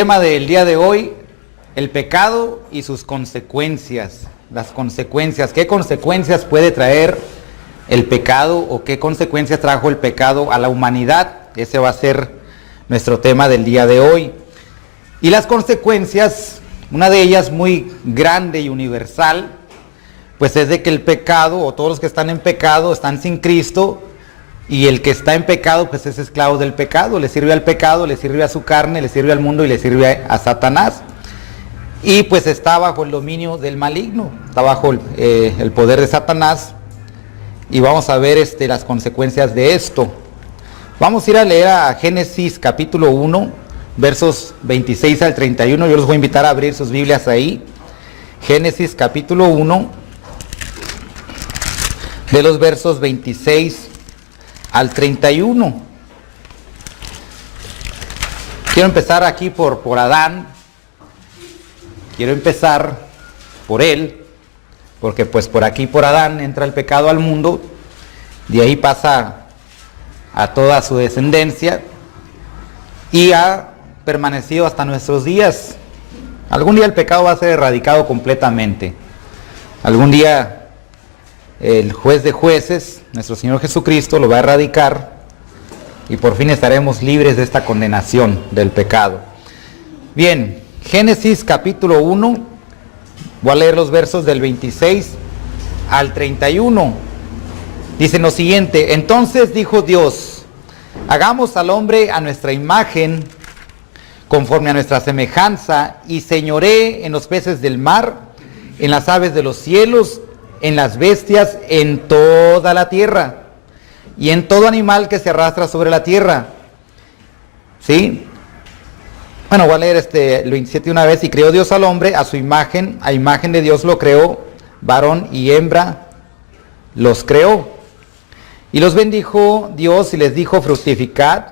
Tema del día de hoy, el pecado y sus consecuencias. Las consecuencias, ¿qué consecuencias puede traer el pecado o qué consecuencias trajo el pecado a la humanidad? Ese va a ser nuestro tema del día de hoy. Y las consecuencias, una de ellas muy grande y universal, pues es de que el pecado, o todos los que están en pecado, están sin Cristo, y el que está en pecado, pues es esclavo del pecado, le sirve al pecado, le sirve a su carne, le sirve al mundo y le sirve a Satanás. Y pues está bajo el dominio del maligno, está bajo el poder de Satanás, y vamos a ver las consecuencias de esto. Vamos a ir a leer a Génesis capítulo 1, versos 26 al 31, yo los voy a invitar a abrir sus Biblias ahí. Génesis capítulo 1, de los versos 26 al 31. Quiero empezar aquí por Adán. Quiero empezar por él, porque pues por aquí, por Adán, entra el pecado al mundo, de ahí pasa a toda su descendencia y ha permanecido hasta nuestros días. Algún día el pecado va a ser erradicado completamente. Algún día el juez de jueces, nuestro Señor Jesucristo, lo va a erradicar y por fin estaremos libres de esta condenación del pecado. Bien, Génesis capítulo 1, voy a leer los versos del 26 al 31. Dice lo siguiente: entonces dijo Dios, hagamos al hombre a nuestra imagen, conforme a nuestra semejanza, y señoree en los peces del mar, en las aves de los cielos, en las bestias, en toda la tierra, y en todo animal que se arrastra sobre la tierra. ¿Sí? Bueno, voy a leer el 27 una vez. Y creó Dios al hombre a su imagen, a imagen de Dios lo creó, varón y hembra los creó. Y los bendijo Dios y les dijo: fructificad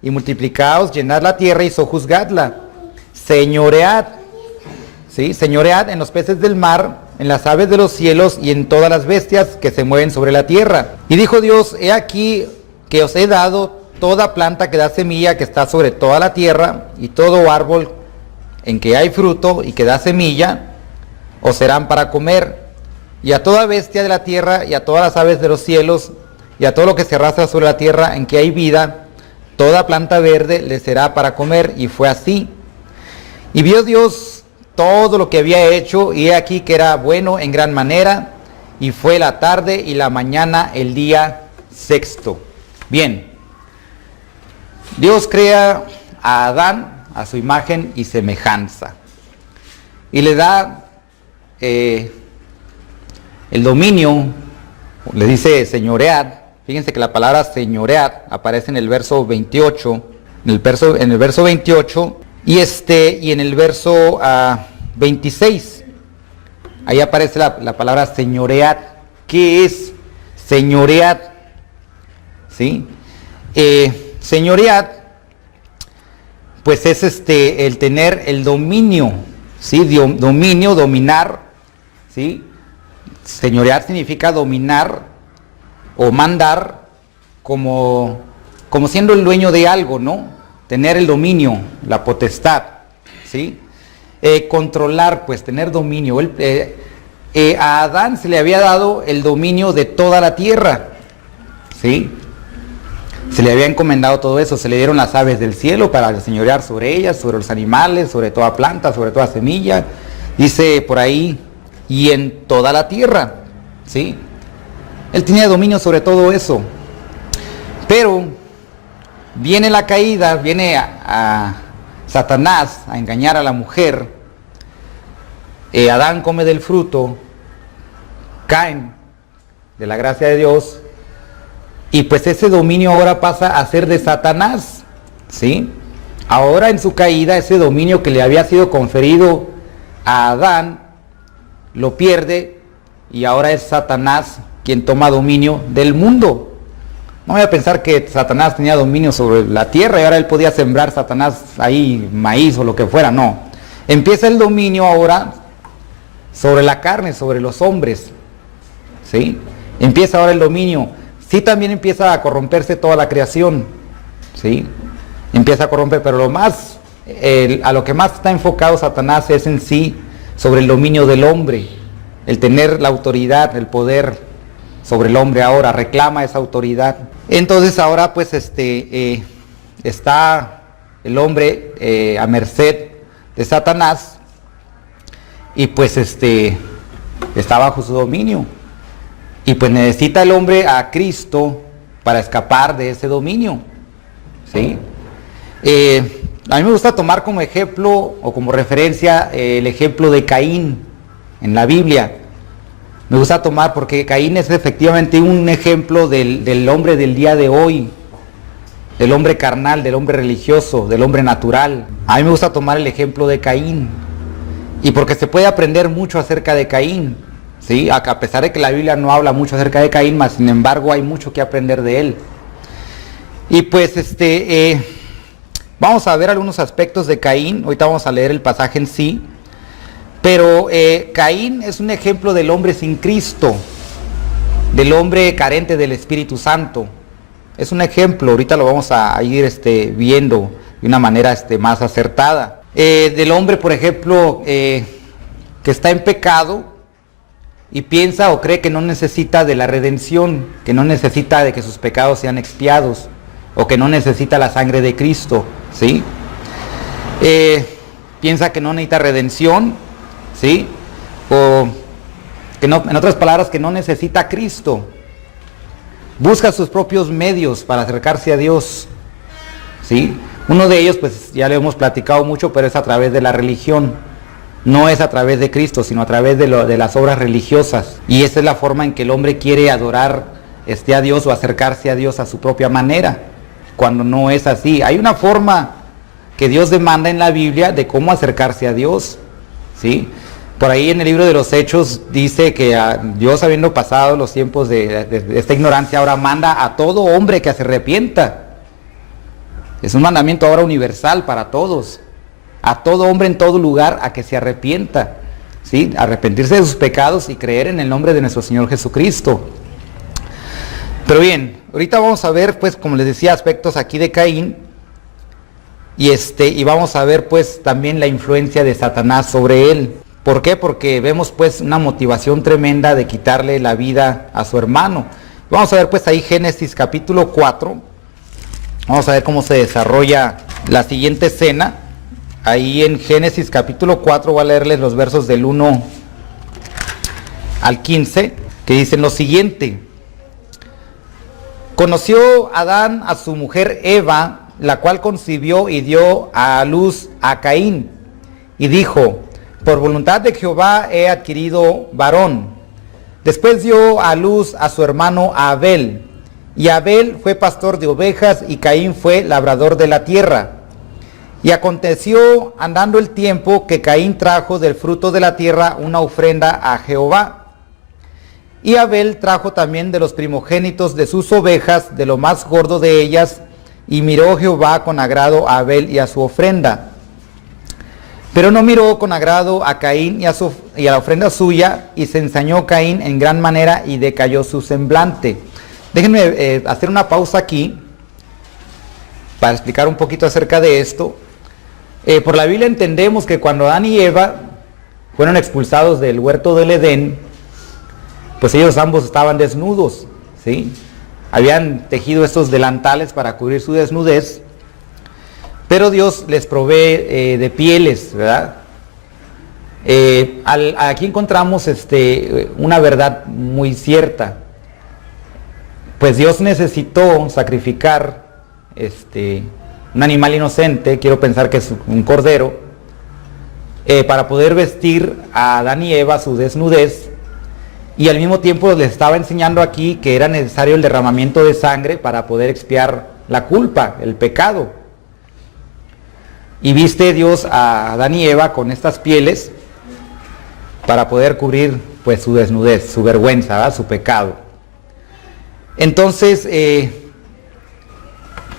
y multiplicaos, llenad la tierra y sojuzgadla, señoread. ¿Sí? Señoread en los peces del mar, en las aves de los cielos y en todas las bestias que se mueven sobre la tierra. Y dijo Dios: he aquí que os he dado toda planta que da semilla que está sobre toda la tierra, y todo árbol en que hay fruto y que da semilla, os serán para comer. Y a toda bestia de la tierra, y a todas las aves de los cielos, y a todo lo que se arrastra sobre la tierra en que hay vida, toda planta verde les será para comer. Y fue así. Y vio Dios todo lo que había hecho, y he aquí que era bueno en gran manera, y fue la tarde y la mañana el día sexto. Bien, Dios crea a Adán a su imagen y semejanza, y le da el dominio, le dice señoread. Fíjense que la palabra señoread aparece en el verso 28, en el verso 28, y en el verso 26, ahí aparece la palabra señoread. ¿Qué es señoread? ¿Sí? Señoread, pues es el tener el dominio, ¿sí? Dominio, dominar, ¿sí? Señoread significa dominar o mandar como siendo el dueño de algo, ¿no? Tener el dominio, la potestad, ¿sí? Controlar, pues tener dominio. A Adán se le había dado el dominio de toda la tierra, ¿sí? Se le había encomendado todo eso, se le dieron las aves del cielo para señorear sobre ellas, sobre los animales, sobre toda planta, sobre toda semilla. Dice por ahí, y en toda la tierra, ¿sí? Él tenía dominio sobre todo eso. Pero viene la caída, viene a Satanás a engañar a la mujer. Adán come del fruto, caen de la gracia de Dios, y pues ese dominio ahora pasa a ser de Satanás, ¿sí? Ahora en su caída, ese dominio que le había sido conferido a Adán, lo pierde, y ahora es Satanás quien toma dominio del mundo. No voy a pensar que Satanás tenía dominio sobre la tierra y ahora él podía sembrar, Satanás, ahí maíz o lo que fuera. No, empieza el dominio ahora sobre la carne, sobre los hombres, ¿sí? Empieza ahora el dominio. Sí, también empieza a corromperse toda la creación, ¿sí? Empieza a corromper, pero lo más a lo que más está enfocado Satanás es en sí sobre el dominio del hombre, el tener la autoridad, el poder sobre el hombre. Ahora reclama esa autoridad. Entonces ahora pues está el hombre a merced de Satanás y pues está bajo su dominio, y pues necesita el hombre a Cristo para escapar de ese dominio, ¿sí? A mí me gusta tomar como ejemplo o como referencia el ejemplo de Caín en la Biblia. Me gusta tomar porque Caín es efectivamente un ejemplo del hombre del día de hoy, del hombre carnal, del hombre religioso, del hombre natural. A mí me gusta tomar el ejemplo de Caín, y porque se puede aprender mucho acerca de Caín, ¿sí? A pesar de que la Biblia no habla mucho acerca de Caín, mas sin embargo hay mucho que aprender de él. Y pues vamos a ver algunos aspectos de Caín. Ahorita vamos a leer el pasaje en sí. Pero Caín es un ejemplo del hombre sin Cristo, del hombre carente del Espíritu Santo. Es un ejemplo, ahorita lo vamos a ir viendo de una manera más acertada. Del hombre, por ejemplo, que está en pecado y piensa o cree que no necesita de la redención, que no necesita de que sus pecados sean expiados, o que no necesita la sangre de Cristo, ¿sí? Piensa que no necesita redención, ¿sí? O que no, en otras palabras, que no necesita a Cristo. Busca sus propios medios para acercarse a Dios, ¿sí? Uno de ellos, pues ya le hemos platicado mucho, pero es a través de la religión. No es a través de Cristo, sino a través de las obras religiosas. Y esa es la forma en que el hombre quiere adorar a Dios o acercarse a Dios a su propia manera, cuando no es así. Hay una forma que Dios demanda en la Biblia de cómo acercarse a Dios, ¿sí? Por ahí en el libro de los Hechos dice que Dios, habiendo pasado los tiempos de esta ignorancia, ahora manda a todo hombre que se arrepienta. Es un mandamiento ahora universal para todos, a todo hombre en todo lugar a que se arrepienta, ¿sí? Arrepentirse de sus pecados y creer en el nombre de nuestro Señor Jesucristo. Pero bien, ahorita vamos a ver, pues, como les decía, aspectos aquí de Caín, y vamos a ver, pues, también la influencia de Satanás sobre él. ¿Por qué? Porque vemos, pues, una motivación tremenda de quitarle la vida a su hermano. Vamos a ver, pues, ahí Génesis capítulo 4. Vamos a ver cómo se desarrolla la siguiente escena. Ahí en Génesis capítulo 4 voy a leerles los versos del 1 al 15, que dicen lo siguiente. Conoció Adán a su mujer Eva, la cual concibió y dio a luz a Caín, y dijo: por voluntad de Jehová he adquirido varón. Después dio a luz a su hermano Abel, y Abel fue pastor de ovejas, y Caín fue labrador de la tierra. Y aconteció, andando el tiempo, que Caín trajo del fruto de la tierra una ofrenda a Jehová. Y Abel trajo también de los primogénitos de sus ovejas, de lo más gordo de ellas, y miró Jehová con agrado a Abel y a su ofrenda. Pero no miró con agrado a Caín y a la ofrenda suya, y se ensañó Caín en gran manera y decayó su semblante. Déjenme hacer una pausa aquí para explicar un poquito acerca de esto. Por la Biblia entendemos que cuando Adán y Eva fueron expulsados del huerto del Edén, pues ellos ambos estaban desnudos, ¿sí? Habían tejido estos delantales para cubrir su desnudez, pero Dios les provee de pieles, ¿verdad? Aquí encontramos una verdad muy cierta. Pues Dios necesitó sacrificar un animal inocente, quiero pensar que es un cordero, para poder vestir a Adán y Eva su desnudez, y al mismo tiempo les estaba enseñando aquí que era necesario el derramamiento de sangre para poder expiar la culpa, el pecado. Y viste Dios a Adán y Eva con estas pieles para poder cubrir pues su desnudez, su vergüenza, ¿verdad? Su pecado. Entonces,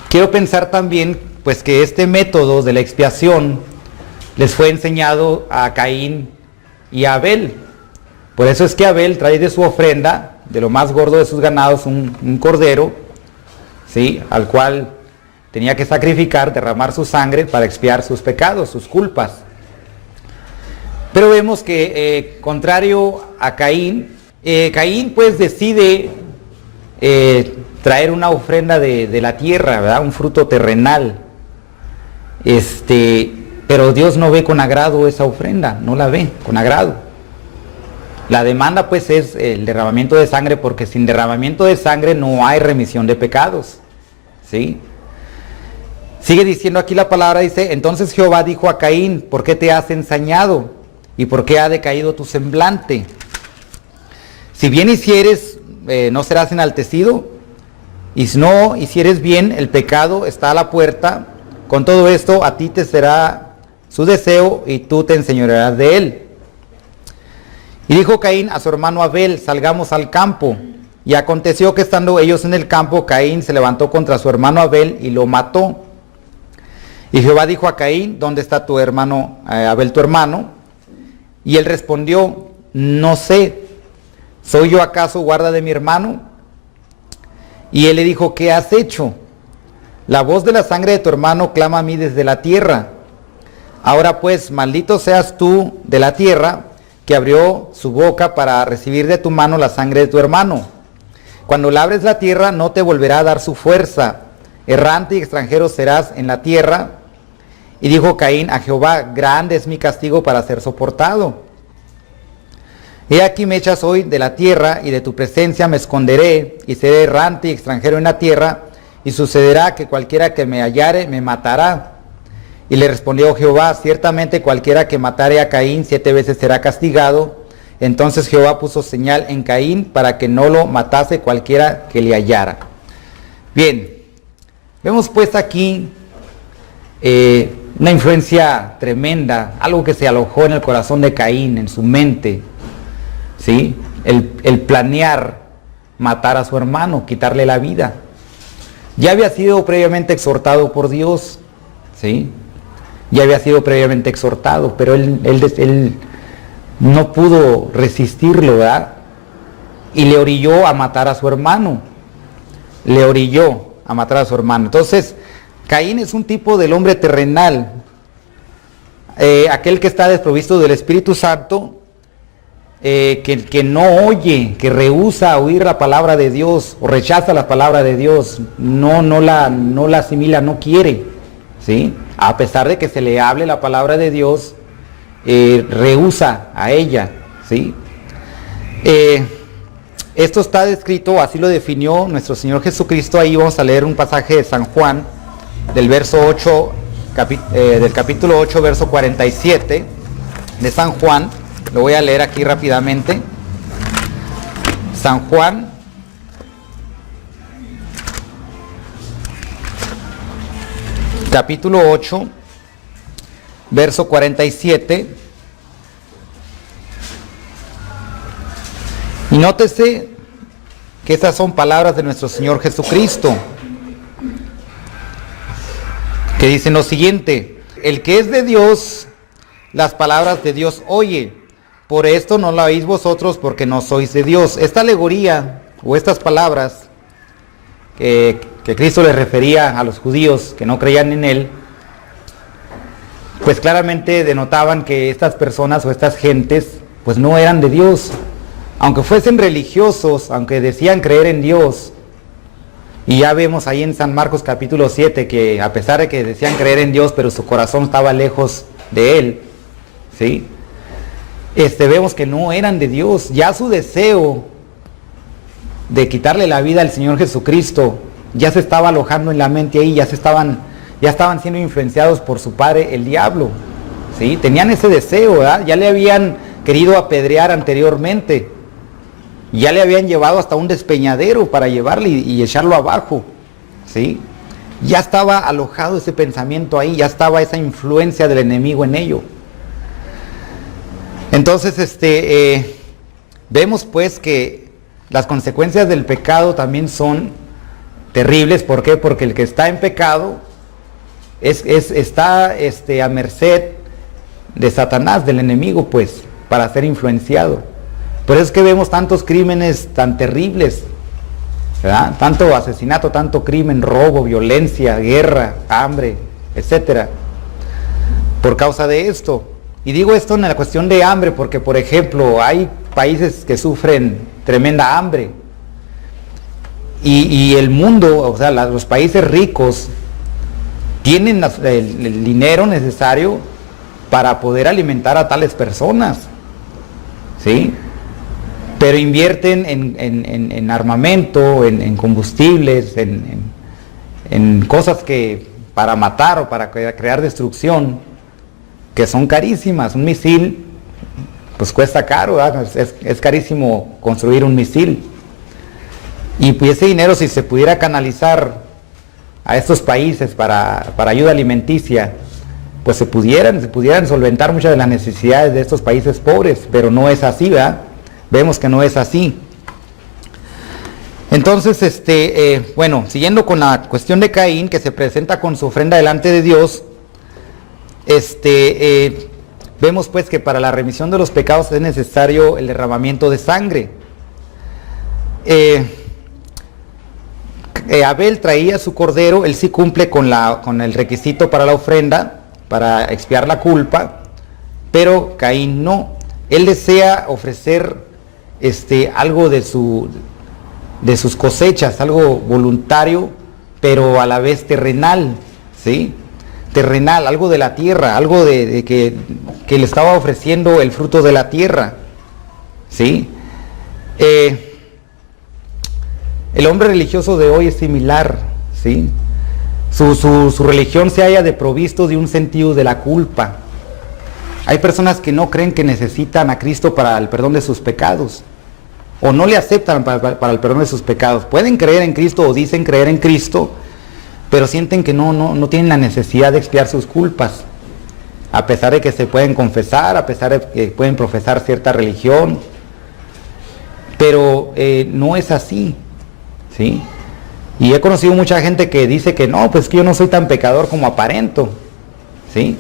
quiero pensar también pues que este método de la expiación les fue enseñado a Caín y a Abel. Por eso es que Abel trae de su ofrenda, de lo más gordo de sus ganados, un cordero, ¿sí? Al cual tenía que sacrificar, derramar su sangre para expiar sus pecados, sus culpas. Pero vemos que contrario a Caín, Caín pues decide traer una ofrenda de la tierra, ¿verdad? Un fruto terrenal. Pero Dios no ve con agrado esa ofrenda, no la ve con agrado. La demanda pues es el derramamiento de sangre, porque sin derramamiento de sangre no hay remisión de pecados, ¿sí? Sigue diciendo aquí la palabra, dice: entonces Jehová dijo a Caín, ¿por qué te has ensañado? ¿Y por qué ha decaído tu semblante? Si bien hicieres, no serás enaltecido, y si no hicieres bien, el pecado está a la puerta. Con todo esto, a ti te será su deseo, y tú te enseñorearás de él. Y dijo Caín a su hermano Abel: salgamos al campo. Y aconteció que estando ellos en el campo, Caín se levantó contra su hermano Abel y lo mató. Y Jehová dijo a Caín: ¿dónde está tu hermano Abel, tu hermano? Y él respondió: no sé, ¿soy yo acaso guarda de mi hermano? Y él le dijo: ¿qué has hecho? La voz de la sangre de tu hermano clama a mí desde la tierra. Ahora pues, maldito seas tú de la tierra, que abrió su boca para recibir de tu mano la sangre de tu hermano. Cuando labres la tierra, no te volverá a dar su fuerza. Errante y extranjero serás en la tierra. Y dijo Caín a Jehová: grande es mi castigo para ser soportado. He aquí me echas hoy de la tierra, y de tu presencia me esconderé, y seré errante y extranjero en la tierra, y sucederá que cualquiera que me hallare me matará. Y le respondió Jehová: ciertamente cualquiera que matare a Caín 7 veces será castigado. Entonces Jehová puso señal en Caín para que no lo matase cualquiera que le hallara. Bien, vemos pues aquí una influencia tremenda, algo que se alojó en el corazón de Caín, en su mente, ¿sí? El planear matar a su hermano, quitarle la vida. Ya había sido previamente exhortado por Dios, ¿sí? Ya había sido previamente exhortado, pero él no pudo resistirlo, ¿verdad? Y le orilló a matar a su hermano. Le orilló a matar a su hermano. Entonces, Caín es un tipo del hombre terrenal, aquel que está desprovisto del Espíritu Santo, que no oye, que rehúsa oír la palabra de Dios, o rechaza la palabra de Dios, no la asimila, no quiere, ¿sí? A pesar de que se le hable la palabra de Dios, rehúsa a ella, ¿sí? Esto está descrito, así lo definió nuestro Señor Jesucristo. Ahí vamos a leer un pasaje de San Juan, del verso 8, del capítulo 8, verso 47, de San Juan. Lo voy a leer aquí rápidamente. San Juan, capítulo 8, verso 47. Y nótese que estas son palabras de nuestro Señor Jesucristo, que dicen lo siguiente: el que es de Dios, las palabras de Dios oye. Por esto no la oís vosotros, porque no sois de Dios. Esta alegoría, o estas palabras que Cristo les refería a los judíos que no creían en Él, pues claramente denotaban que estas personas o estas gentes pues no eran de Dios. Aunque fuesen religiosos, aunque decían creer en Dios, y ya vemos ahí en San Marcos capítulo 7 que a pesar de que decían creer en Dios, pero su corazón estaba lejos de Él, ¿sí? Vemos que no eran de Dios. Ya su deseo de quitarle la vida al Señor Jesucristo ya se estaba alojando en la mente ahí, ya estaban siendo influenciados por su padre, el diablo, ¿sí? Tenían ese deseo, ¿verdad? Ya le habían querido apedrear anteriormente, ya le habían llevado hasta un despeñadero para llevarle y echarlo abajo, ¿sí? Ya estaba alojado ese pensamiento ahí, ya estaba esa influencia del enemigo en ello. Entonces, vemos pues que las consecuencias del pecado también son terribles. ¿Por qué? Porque el que está en pecado está a merced de Satanás, del enemigo, pues, para ser influenciado. Por eso es que vemos tantos crímenes tan terribles ¿verdad? Tanto asesinato, tanto crimen, robo, violencia, guerra, hambre, etcétera, por causa de esto. Y digo esto en la cuestión de hambre porque, por ejemplo, hay países que sufren tremenda hambre y el mundo, o sea, los países ricos tienen el dinero necesario para poder alimentar a tales personas, ¿sí? Pero invierten en armamento, en combustibles, en cosas que para matar o para crear destrucción, que son carísimas. Un misil, pues cuesta caro, ¿verdad? Es carísimo construir un misil. Y pues ese dinero, si se pudiera canalizar a estos países para ayuda alimenticia, pues se pudieran solventar muchas de las necesidades de estos países pobres, pero no es así, ¿verdad? Vemos que no es así. Entonces, bueno, siguiendo con la cuestión de Caín, que se presenta con su ofrenda delante de Dios, vemos pues que para la remisión de los pecados es necesario el derramamiento de sangre. Abel traía su cordero, él sí cumple con el requisito para la ofrenda, para expiar la culpa, pero Caín no. Él desea ofrecer algo de sus cosechas, algo voluntario, pero a la vez terrenal, ¿sí? Terrenal, algo de la tierra, algo de que le estaba ofreciendo el fruto de la tierra, ¿sí? El hombre religioso de hoy es similar, ¿sí? Su religión se halla desprovisto de un sentido de la culpa. Hay personas que no creen que necesitan a Cristo para el perdón de sus pecados, o no le aceptan para el perdón de sus pecados. Pueden creer en Cristo o dicen creer en Cristo, pero sienten que no tienen la necesidad de expiar sus culpas, a pesar de que se pueden confesar, a pesar de que pueden profesar cierta religión, pero no es así, ¿sí? Y he conocido mucha gente que dice que no, pues que yo no soy tan pecador como aparento, ¿sí?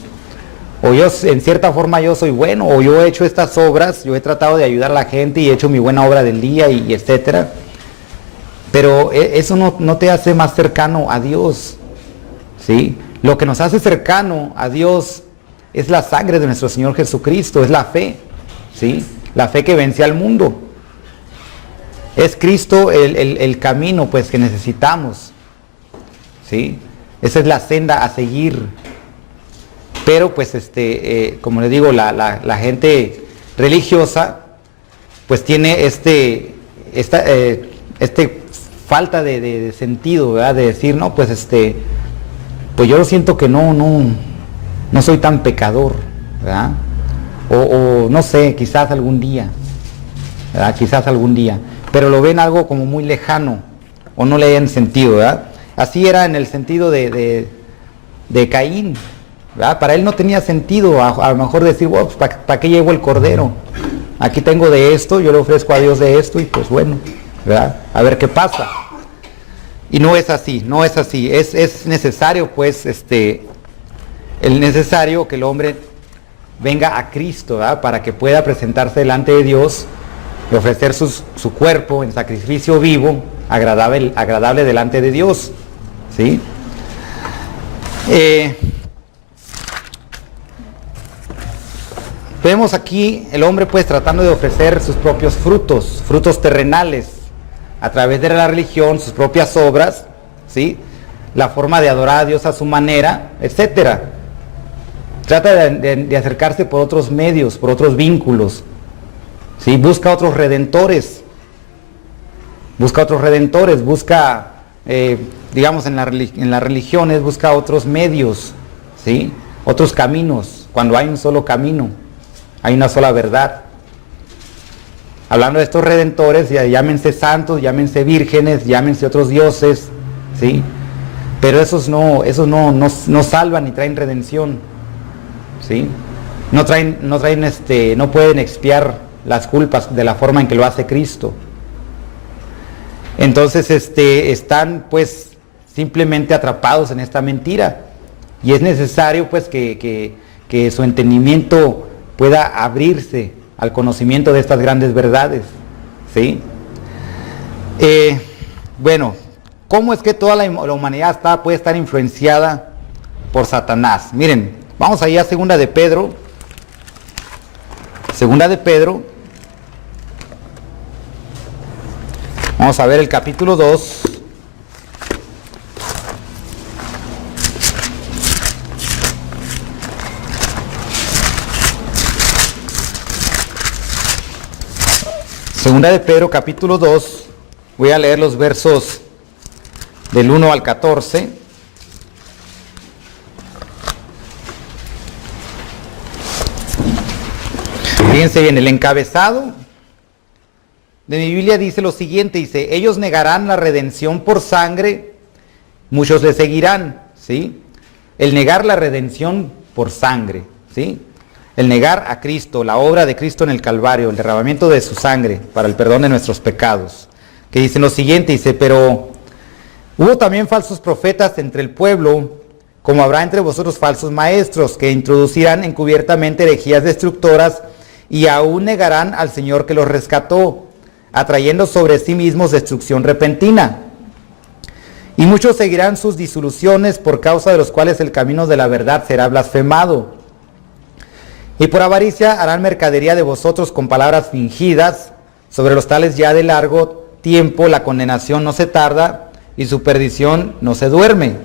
O yo, en cierta forma, yo soy bueno, o yo he hecho estas obras, yo he tratado de ayudar a la gente y he hecho mi buena obra del día y etcétera. Pero eso no te hace más cercano a Dios, ¿sí? Lo que nos hace cercano a Dios es la sangre de nuestro Señor Jesucristo, es la fe, ¿sí? La fe que vence al mundo. Es Cristo el camino, pues, que necesitamos, ¿sí? Esa es la senda a seguir. Pero pues como les digo, la gente religiosa pues tiene esta falta de sentido, ¿verdad? De decir, no, pues pues yo siento que no soy tan pecador, ¿verdad? O no sé, quizás algún día, ¿verdad? Quizás algún día, pero lo ven algo como muy lejano, o no le hayan sentido, ¿verdad? Así era en el sentido de Caín, ¿verdad? Para él no tenía sentido a lo mejor decir, bueno, pues, ¿para qué llevo el cordero? Aquí tengo de esto, yo le ofrezco a Dios de esto y pues bueno, ¿verdad? A ver qué pasa. Y no es así, no es así. Es necesario pues el necesario que el hombre venga a Cristo, ¿verdad? Para que pueda presentarse delante de Dios y ofrecer su cuerpo en sacrificio vivo, agradable delante de Dios, ¿sí? Vemos aquí el hombre pues tratando de ofrecer sus propios frutos terrenales, a través de la religión, sus propias obras, ¿sí? La forma de adorar a Dios a su manera, etcétera. Trata de acercarse por otros medios, por otros vínculos, ¿sí? Busca otros redentores, digamos en las religiones, busca otros medios, ¿sí? Otros caminos, cuando hay un solo camino. Hay una sola verdad. Hablando de estos redentores, ya llámense santos, llámense vírgenes, llámense otros dioses, ¿sí? Pero esos no salvan ni traen redención, ¿sí? No pueden expiar las culpas de la forma en que lo hace Cristo. Entonces, están pues simplemente atrapados en esta mentira. Y es necesario pues que su entendimiento pueda abrirse al conocimiento de estas grandes verdades, ¿sí? Bueno, ¿cómo es que toda la humanidad puede estar influenciada por Satanás? Miren, vamos allá a Segunda de Pedro. Segunda de Pedro. Vamos a ver el capítulo 2. Segunda de Pedro, capítulo 2. Voy a leer los versos del 1 al 14. Fíjense bien, el encabezado de mi Biblia dice lo siguiente, dice, ellos negarán la redención por sangre, muchos le seguirán, ¿sí? El negar la redención por sangre, ¿sí? El negar a Cristo, la obra de Cristo en el Calvario, el derramamiento de su sangre para el perdón de nuestros pecados. Que dice lo siguiente, dice, pero hubo también falsos profetas entre el pueblo, como habrá entre vosotros falsos maestros, que introducirán encubiertamente herejías destructoras y aún negarán al Señor que los rescató, atrayendo sobre sí mismos destrucción repentina. Y muchos seguirán sus disoluciones, por causa de los cuales el camino de la verdad será blasfemado. Y por avaricia harán mercadería de vosotros con palabras fingidas, sobre los tales ya de largo tiempo la condenación no se tarda y su perdición no se duerme.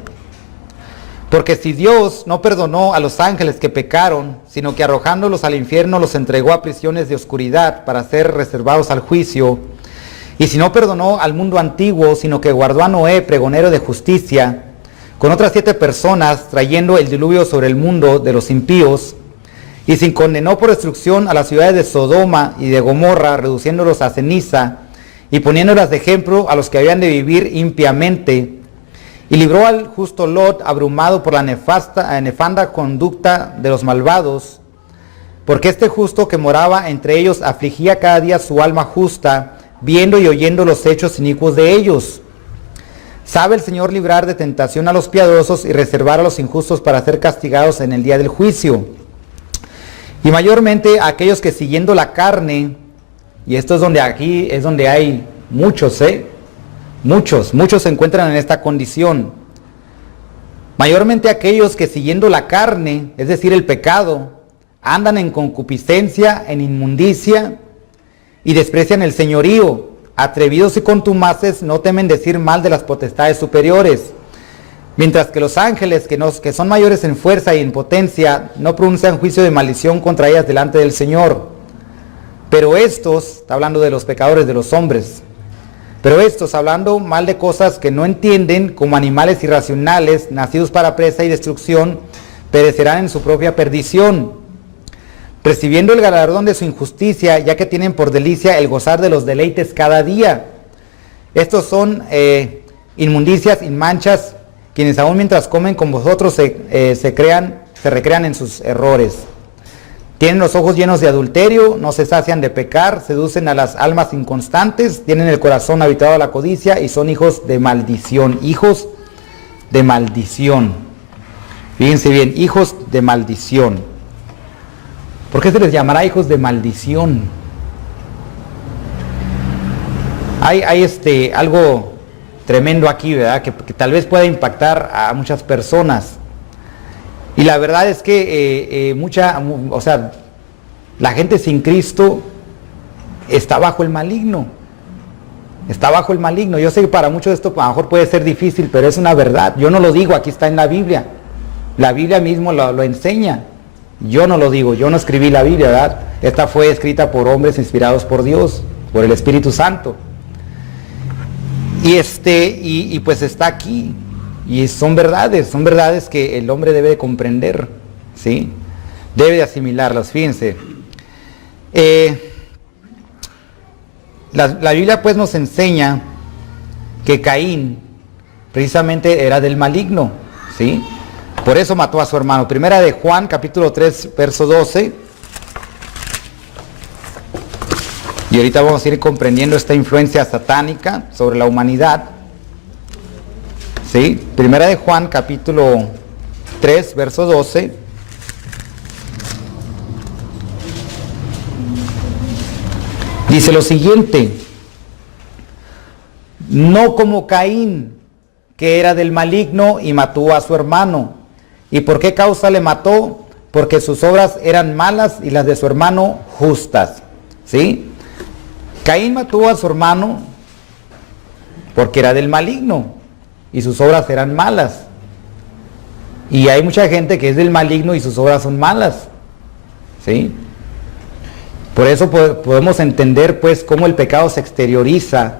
Porque si Dios no perdonó a los ángeles que pecaron, sino que arrojándolos al infierno los entregó a prisiones de oscuridad para ser reservados al juicio, y si no perdonó al mundo antiguo, sino que guardó a Noé, pregonero de justicia, con otras 7 personas, trayendo el diluvio sobre el mundo de los impíos, y si condenó por destrucción a las ciudades de Sodoma y de Gomorra, reduciéndolos a ceniza, y poniéndolas de ejemplo a los que habían de vivir impiamente, y libró al justo Lot, abrumado por la nefanda conducta de los malvados, porque este justo que moraba entre ellos afligía cada día su alma justa, viendo y oyendo los hechos inicuos de ellos. Sabe el Señor librar de tentación a los piadosos y reservar a los injustos para ser castigados en el día del juicio. Y mayormente a aquellos que siguiendo la carne, y esto es donde aquí es donde hay muchos, muchos se encuentran en esta condición. Mayormente aquellos que siguiendo la carne, es decir, el pecado, andan en concupiscencia, en inmundicia, y desprecian el señorío. Atrevidos y contumaces no temen decir mal de las potestades superiores. Mientras que los ángeles, que son mayores en fuerza y en potencia, no pronuncian juicio de maldición contra ellas delante del Señor. Pero estos, está hablando de los pecadores, de los hombres, pero estos, hablando mal de cosas que no entienden, como animales irracionales, nacidos para presa y destrucción, perecerán en su propia perdición, recibiendo el galardón de su injusticia, ya que tienen por delicia el gozar de los deleites cada día. Estos son inmundicias, inmanchas, quienes aún mientras comen con vosotros se recrean en sus errores. Tienen los ojos llenos de adulterio, no se sacian de pecar, seducen a las almas inconstantes, tienen el corazón habituado a la codicia y son hijos de maldición. Hijos de maldición. Fíjense bien, hijos de maldición. ¿Por qué se les llamará hijos de maldición? Hay algo tremendo aquí, ¿verdad? Que tal vez pueda impactar a muchas personas. Y la verdad es que la gente sin Cristo está bajo el maligno. Está bajo el maligno. Yo sé que para muchos esto a lo mejor puede ser difícil, pero es una verdad. Yo no lo digo, aquí está en la Biblia. La Biblia mismo lo enseña. Yo no lo digo, yo no escribí la Biblia, ¿verdad? Esta fue escrita por hombres inspirados por Dios, por el Espíritu Santo. Y pues está aquí. Y son verdades que el hombre debe de comprender, ¿sí? Debe de asimilarlas, fíjense. La Biblia pues nos enseña que Caín precisamente era del maligno, ¿sí? Por eso mató a su hermano. Primera de Juan, capítulo 3, verso 12. Y ahorita vamos a ir comprendiendo esta influencia satánica sobre la humanidad. ¿Sí? Primera de Juan, capítulo 3, verso 12. Dice lo siguiente: no como Caín, que era del maligno y mató a su hermano. ¿Y por qué causa le mató? Porque sus obras eran malas y las de su hermano justas. ¿Sí? Caín mató a su hermano porque era del maligno y sus obras eran malas. Y hay mucha gente que es del maligno y sus obras son malas. ¿Sí? Por eso podemos entender pues cómo el pecado se exterioriza,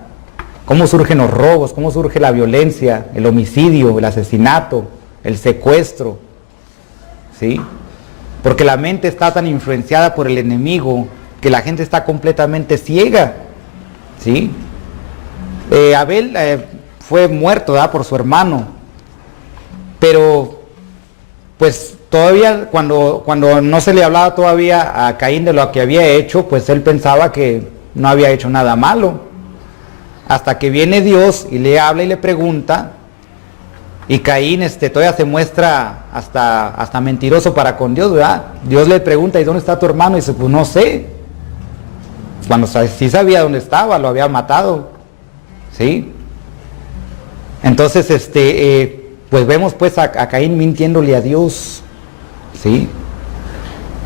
cómo surgen los robos, cómo surge la violencia, el homicidio, el asesinato, el secuestro. ¿Sí? Porque la mente está tan influenciada por el enemigo que la gente está completamente ciega. ¿Sí? Abel fue muerto, ¿verdad?, por su hermano, pero pues todavía cuando no se le hablaba todavía a Caín de lo que había hecho, pues él pensaba que no había hecho nada malo, hasta que viene Dios y le habla y le pregunta, y Caín todavía se muestra hasta mentiroso para con Dios, ¿verdad? Dios le pregunta, ¿y dónde está tu hermano? Y dice, pues no sé. Cuando sí sabía dónde estaba, lo había matado. ¿Sí? Entonces, pues vemos pues a Caín mintiéndole a Dios. ¿Sí?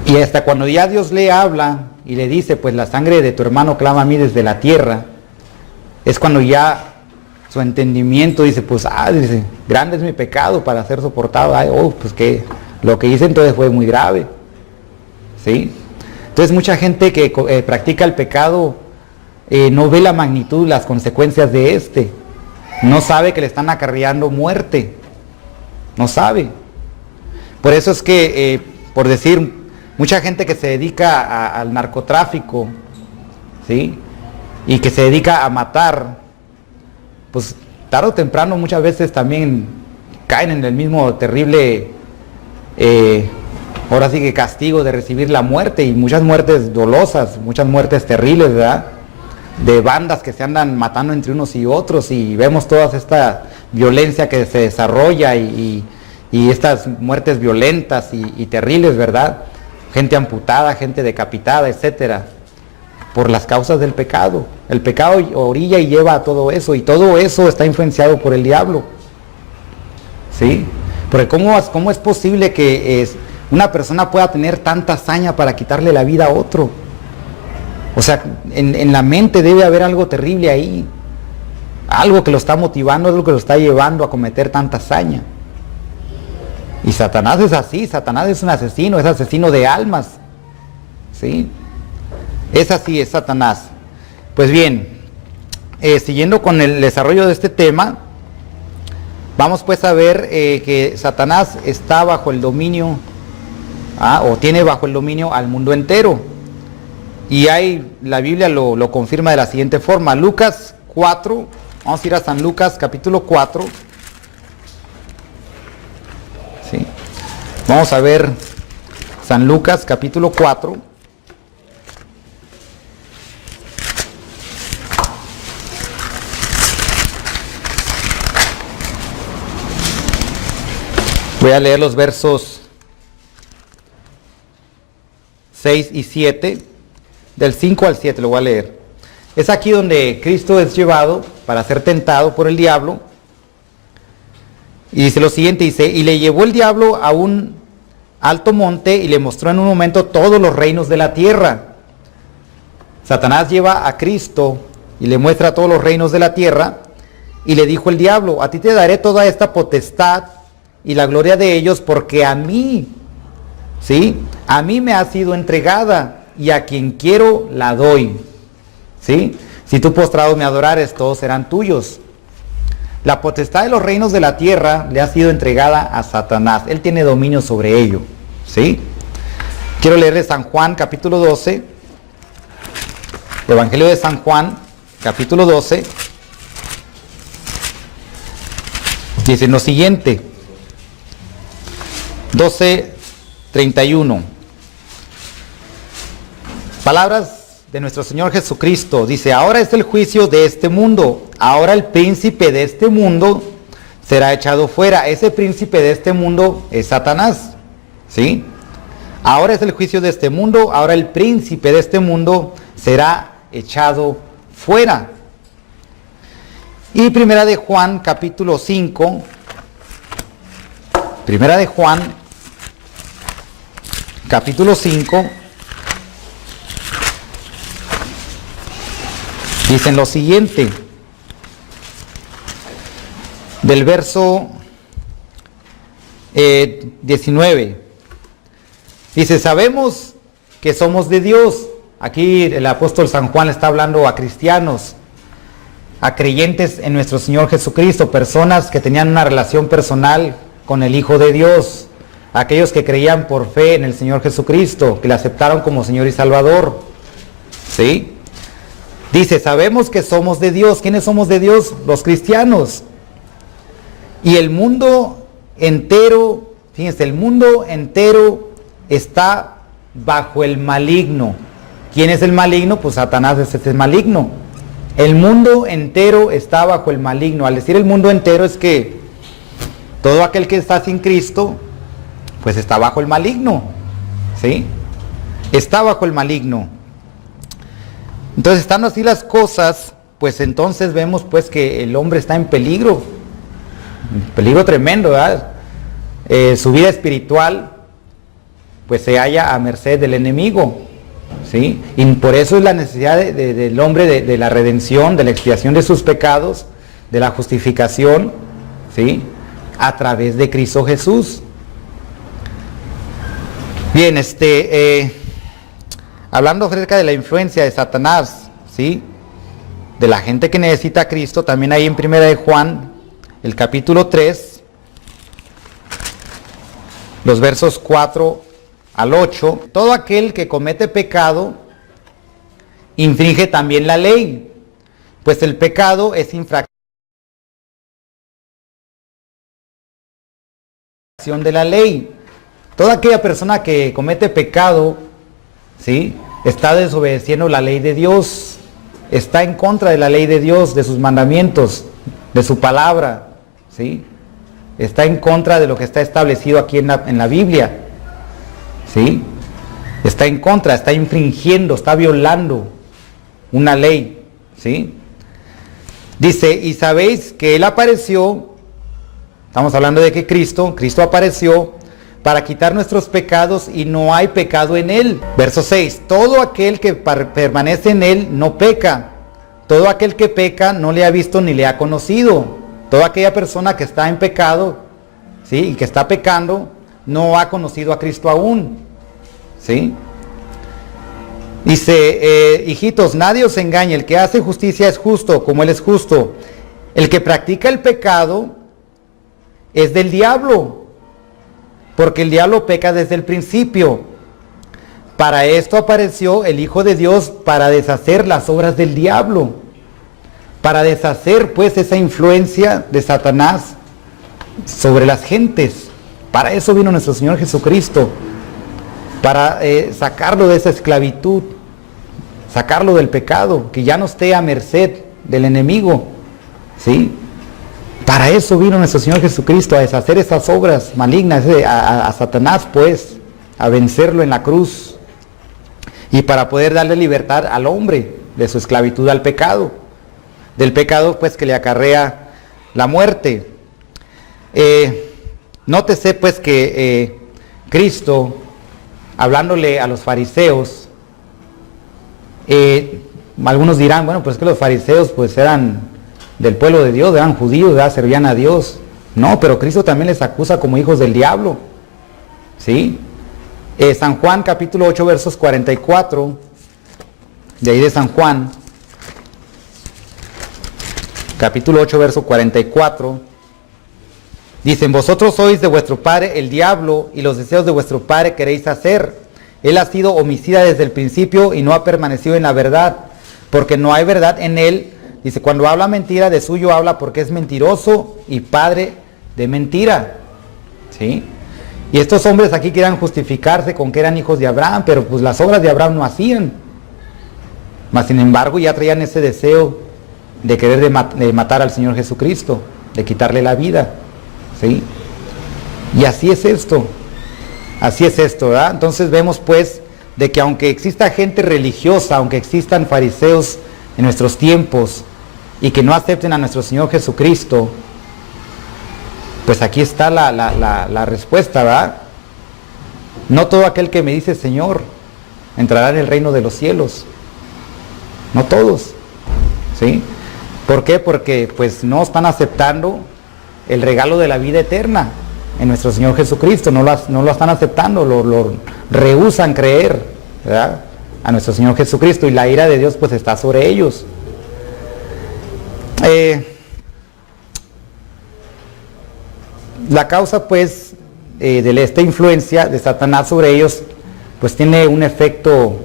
Y hasta cuando ya Dios le habla y le dice, pues la sangre de tu hermano clama a mí desde la tierra, es cuando ya su entendimiento dice, pues, dice, grande es mi pecado para ser soportado. Pues que lo que hice entonces fue muy grave. ¿Sí? Entonces mucha gente que practica el pecado no ve la magnitud, las consecuencias de no sabe que le están acarreando muerte, no sabe. Por eso es que, por decir, mucha gente que se dedica al narcotráfico, ¿sí?, y que se dedica a matar, pues tarde o temprano muchas veces también caen en el mismo terrible, ahora sí que castigo de recibir la muerte, y muchas muertes dolosas, muchas muertes terribles, ¿verdad?, de bandas que se andan matando entre unos y otros, y vemos toda esta violencia que se desarrolla y estas muertes violentas y terribles, ¿verdad? Gente amputada, gente decapitada, etcétera, por las causas del pecado. El pecado orilla y lleva a todo eso, y todo eso está influenciado por el diablo. ¿Sí? Porque ¿cómo es posible que una persona pueda tener tanta hazaña para quitarle la vida a otro? O sea, en la mente debe haber algo terrible ahí, algo que lo está motivando, algo que lo está llevando a cometer tanta hazaña. Y Satanás es así, Satanás es un asesino, es asesino de almas. ¿Sí? Es así, es Satanás. Pues bien, siguiendo con el desarrollo de este tema, vamos pues a ver que Satanás está bajo el dominio, o tiene bajo el dominio al mundo entero. Y la Biblia lo confirma de la siguiente forma. Lucas 4, vamos a ir a San Lucas capítulo 4. ¿Sí? Vamos a ver San Lucas capítulo 4. Voy a leer los versos 6 y 7. Del 5 al 7 lo voy a leer. Es aquí donde Cristo es llevado para ser tentado por el diablo. Y dice lo siguiente, dice, y le llevó el diablo a un alto monte y le mostró en un momento todos los reinos de la tierra. Satanás lleva a Cristo y le muestra todos los reinos de la tierra, y le dijo el diablo, a ti te daré toda esta potestad y la gloria de ellos, porque a mí, ¿sí?, a mí me ha sido entregada, y a quien quiero la doy. ¿Sí? Si tú postrado me adorares, todos serán tuyos. La potestad de los reinos de la tierra le ha sido entregada a Satanás. Él tiene dominio sobre ello. ¿Sí? Quiero leerle San Juan capítulo 12. Evangelio de San Juan capítulo 12. Dice lo siguiente. 12:31. Palabras de nuestro Señor Jesucristo. Dice, ahora es el juicio de este mundo. Ahora el príncipe de este mundo será echado fuera. Ese príncipe de este mundo es Satanás. ¿Sí? Ahora es el juicio de este mundo. Ahora el príncipe de este mundo será echado fuera. Y Primera de Juan, capítulo 5. Primera de Juan, capítulo 5. Dicen lo siguiente, del verso 19. Dice, sabemos que somos de Dios. Aquí el apóstol San Juan está hablando a cristianos, a creyentes en nuestro Señor Jesucristo, personas que tenían una relación personal con el Hijo de Dios, aquellos que creían por fe en el Señor Jesucristo, que le aceptaron como Señor y Salvador. ¿Sí? Dice, sabemos que somos de Dios. ¿Quiénes somos de Dios? Los cristianos. Y el mundo entero, fíjense, el mundo entero está bajo el maligno. ¿Quién es el maligno? Pues Satanás es el maligno. El mundo entero está bajo el maligno. Al decir el mundo entero es que todo aquel que está sin Cristo, pues está bajo el maligno. ¿Sí? Está bajo el maligno. Entonces, estando así las cosas, pues entonces vemos pues que el hombre está en peligro tremendo, ¿verdad? Su vida espiritual pues se halla a merced del enemigo, ¿sí? Y por eso es la necesidad del hombre de la redención, de la expiación de sus pecados, de la justificación, ¿sí? A través de Cristo Jesús. Bien, hablando acerca de la influencia de Satanás, ¿sí? De la gente que necesita a Cristo, también ahí en Primera de Juan, el capítulo 3, los versos 4 al 8, todo aquel que comete pecado infringe también la ley, pues el pecado es infracción de la ley. Toda aquella persona que comete pecado, ¿sí? Está desobedeciendo la ley de Dios, está en contra de la ley de Dios, de sus mandamientos, de su palabra, ¿sí? Está en contra de lo que está establecido aquí en la Biblia, ¿sí? Está en contra, está infringiendo, está violando una ley, ¿sí? Dice, y sabéis que Él apareció, estamos hablando de que Cristo apareció para quitar nuestros pecados y no hay pecado en Él. Verso 6, todo aquel que permanece en Él no peca, todo aquel que peca no le ha visto ni le ha conocido. Toda aquella persona que está en pecado, ¿sí? Y que está pecando, no ha conocido a Cristo aún, ¿sí? Dice, hijitos, nadie os engañe, el que hace justicia es justo, como Él es justo. El que practica el pecado es del diablo, porque el diablo peca desde el principio. Para esto apareció el Hijo de Dios, para deshacer las obras del diablo, para deshacer pues esa influencia de Satanás sobre las gentes. Para eso vino nuestro Señor Jesucristo, para sacarlo de esa esclavitud, sacarlo del pecado, que ya no esté a merced del enemigo, ¿sí? Para eso vino nuestro Señor Jesucristo, a deshacer esas obras malignas, a Satanás pues, a vencerlo en la cruz, y para poder darle libertad al hombre de su esclavitud al pecado, del pecado pues que le acarrea la muerte. Nótese pues que Cristo, hablándole a los fariseos, algunos dirán, bueno, pues que los fariseos pues eran del pueblo de Dios, eran judíos, servían a Dios. No, pero Cristo también les acusa como hijos del diablo, ¿sí? San Juan capítulo 8 versos 44, de ahí de San Juan, capítulo 8 verso 44, dicen, vosotros sois de vuestro padre el diablo, y los deseos de vuestro padre queréis hacer. Él ha sido homicida desde el principio y no ha permanecido en la verdad, porque no hay verdad en él. Dice, cuando habla mentira, de suyo habla porque es mentiroso y padre de mentira, ¿sí? Y estos hombres aquí quieran justificarse con que eran hijos de Abraham, pero pues las obras de Abraham no hacían. Mas sin embargo ya traían ese deseo de querer de matar al Señor Jesucristo, de quitarle la vida, ¿sí? Y así es esto, ¿verdad? Entonces vemos pues de que aunque exista gente religiosa, aunque existan fariseos en nuestros tiempos, y que no acepten a nuestro Señor Jesucristo, pues aquí está la respuesta, ¿verdad? No todo aquel que me dice Señor entrará en el reino de los cielos. No todos, ¿sí? ¿Por qué? Porque pues no están aceptando el regalo de la vida eterna en nuestro Señor Jesucristo. No lo están aceptando, lo rehúsan creer, ¿verdad?, a nuestro Señor Jesucristo, y la ira de Dios pues está sobre ellos. La causa pues de esta influencia de Satanás sobre ellos pues tiene un efecto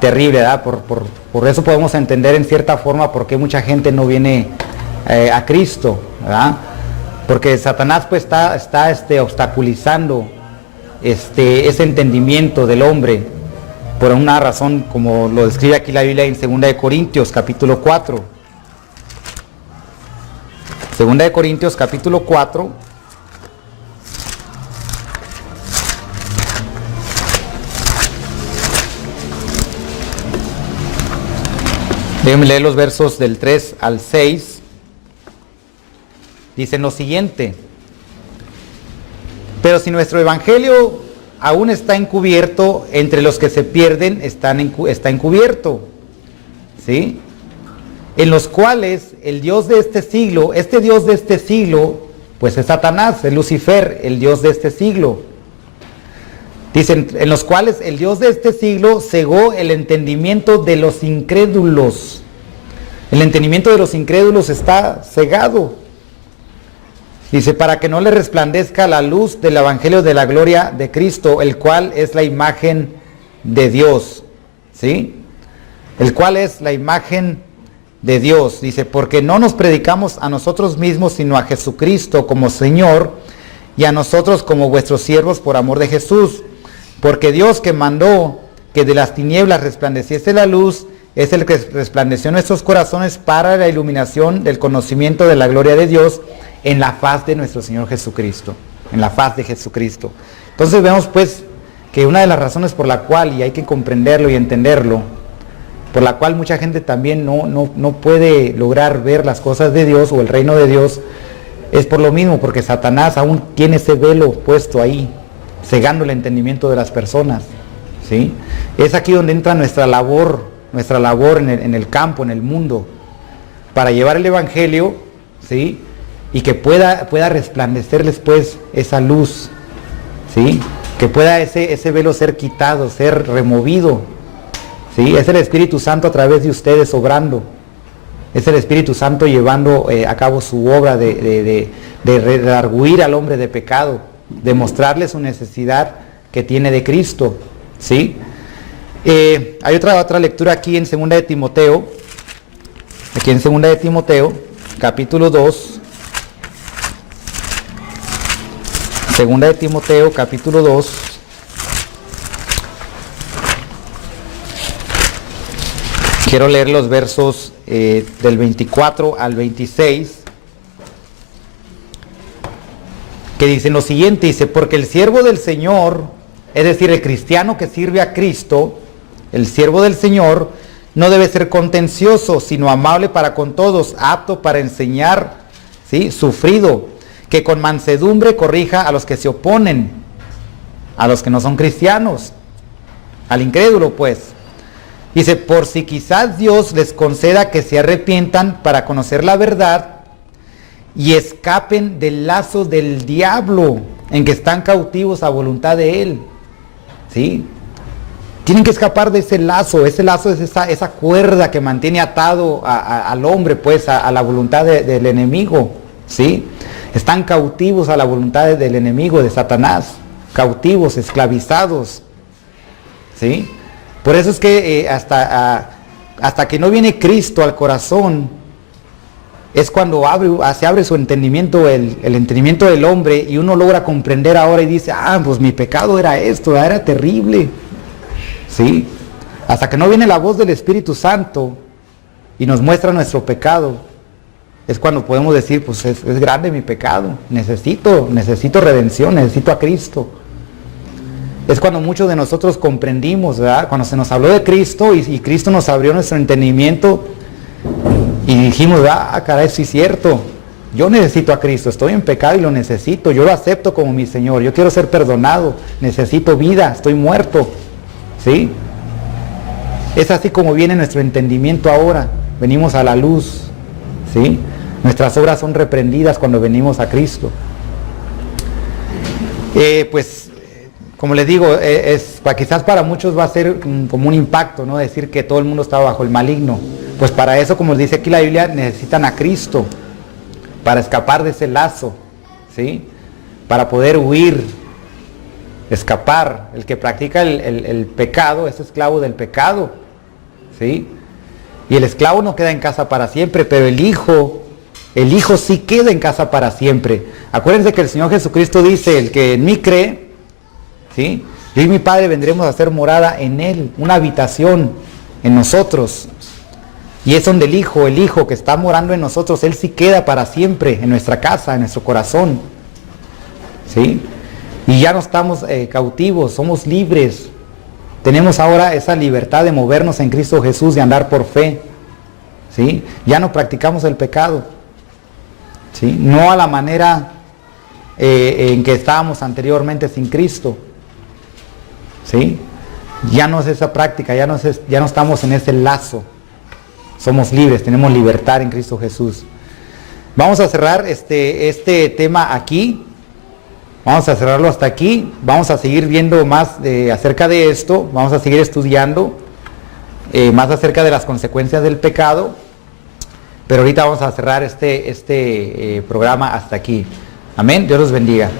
terrible, ¿verdad? Por eso podemos entender en cierta forma por qué mucha gente no viene a Cristo, ¿verdad? Porque Satanás pues está obstaculizando ese entendimiento del hombre por una razón, como lo describe aquí la Biblia en 2 de Corintios capítulo 4. 2 de Corintios capítulo 4. Déjenme leer los versos del 3 al 6. Dicen lo siguiente: pero si nuestro evangelio aún está encubierto, entre los que se pierden está encubierto, ¿sí? En los cuales el Dios de este siglo, pues es Satanás, es Lucifer, el Dios de este siglo. Dicen, en los cuales el Dios de este siglo cegó el entendimiento de los incrédulos. El entendimiento de los incrédulos está cegado. Dice, para que no le resplandezca la luz del evangelio de la gloria de Cristo, el cual es la imagen de Dios, ¿sí? El cual es la imagen de Dios. Dice, porque no nos predicamos a nosotros mismos, sino a Jesucristo como Señor, y a nosotros como vuestros siervos por amor de Jesús. Porque Dios, que mandó que de las tinieblas resplandeciese la luz, es el que resplandeció nuestros corazones para la iluminación del conocimiento de la gloria de Dios en la faz de nuestro Señor Jesucristo, en la faz de Jesucristo. Entonces vemos pues que una de las razones por la cual, y hay que comprenderlo y entenderlo, por la cual mucha gente también no puede lograr ver las cosas de Dios o el reino de Dios, es por lo mismo, porque Satanás aún tiene ese velo puesto ahí, cegando el entendimiento de las personas, ¿sí? Es aquí donde entra nuestra labor en el campo, en el mundo, para llevar el evangelio, ¿sí?, y que pueda resplandecerles pues esa luz, ¿sí?, que pueda ese velo ser quitado, ser removido, ¿sí? Es el Espíritu Santo a través de ustedes obrando, es el Espíritu Santo llevando a cabo su obra de redarguir al hombre de pecado, de mostrarle su necesidad que tiene de Cristo, ¿sí? Hay otra lectura aquí en 2 de Timoteo, capítulo 2. 2 de Timoteo, capítulo 2. Quiero leer los versos del 24 al 26, que dicen lo siguiente, dice, porque el siervo del Señor, es decir, el cristiano que sirve a Cristo, el siervo del Señor, no debe ser contencioso, sino amable para con todos, apto para enseñar, ¿sí?, sufrido, que con mansedumbre corrija a los que se oponen, a los que no son cristianos, al incrédulo pues. Dice, por si quizás Dios les conceda que se arrepientan para conocer la verdad y escapen del lazo del diablo en que están cautivos a voluntad de él, ¿sí? Tienen que escapar de ese lazo es esa cuerda que mantiene atado al hombre pues a la voluntad del enemigo, ¿sí? Están cautivos a la voluntad del enemigo, de Satanás, cautivos, esclavizados, ¿sí? Por eso es que hasta que no viene Cristo al corazón, es cuando se abre su entendimiento, el entendimiento del hombre, y uno logra comprender ahora y dice, pues mi pecado era esto, era terrible, ¿sí? Hasta que no viene la voz del Espíritu Santo y nos muestra nuestro pecado, es cuando podemos decir, pues es grande mi pecado, necesito redención, necesito a Cristo. Es cuando muchos de nosotros comprendimos, ¿verdad? Cuando se nos habló de Cristo y Cristo nos abrió nuestro entendimiento, Y dijimos, caray, sí es cierto, yo necesito a Cristo, estoy en pecado y lo necesito, yo lo acepto como mi Señor, yo quiero ser perdonado, necesito vida, estoy muerto, ¿sí? Es así como viene nuestro entendimiento ahora, venimos a la luz, ¿sí? Nuestras obras son reprendidas cuando venimos a Cristo. Pues, como les digo, quizás para muchos va a ser como un impacto, ¿no? Decir que todo el mundo está bajo el maligno. Pues para eso, como dice aquí la Biblia, necesitan a Cristo para escapar de ese lazo, ¿sí? Para poder huir, escapar. El que practica el pecado es esclavo del pecado, ¿sí? Y el esclavo no queda en casa para siempre, pero el hijo sí queda en casa para siempre. Acuérdense que el Señor Jesucristo dice, el que en mí cree, ¿sí? Yo y mi Padre vendremos a hacer morada en Él, una habitación en nosotros. Y es donde el Hijo que está morando en nosotros, Él sí queda para siempre en nuestra casa, en nuestro corazón, ¿sí? Y ya no estamos cautivos, somos libres. Tenemos ahora esa libertad de movernos en Cristo Jesús, de andar por fe, ¿sí? Ya no practicamos el pecado, ¿sí? No a la manera en que estábamos anteriormente sin Cristo, ¿sí? Ya no es esa práctica, ya no estamos en ese lazo. Somos libres, tenemos libertad en Cristo Jesús. Vamos a cerrar este tema aquí. Vamos a cerrarlo hasta aquí. Vamos a seguir viendo más acerca de esto. Vamos a seguir estudiando más acerca de las consecuencias del pecado. Pero ahorita vamos a cerrar este programa hasta aquí. Amén. Dios los bendiga.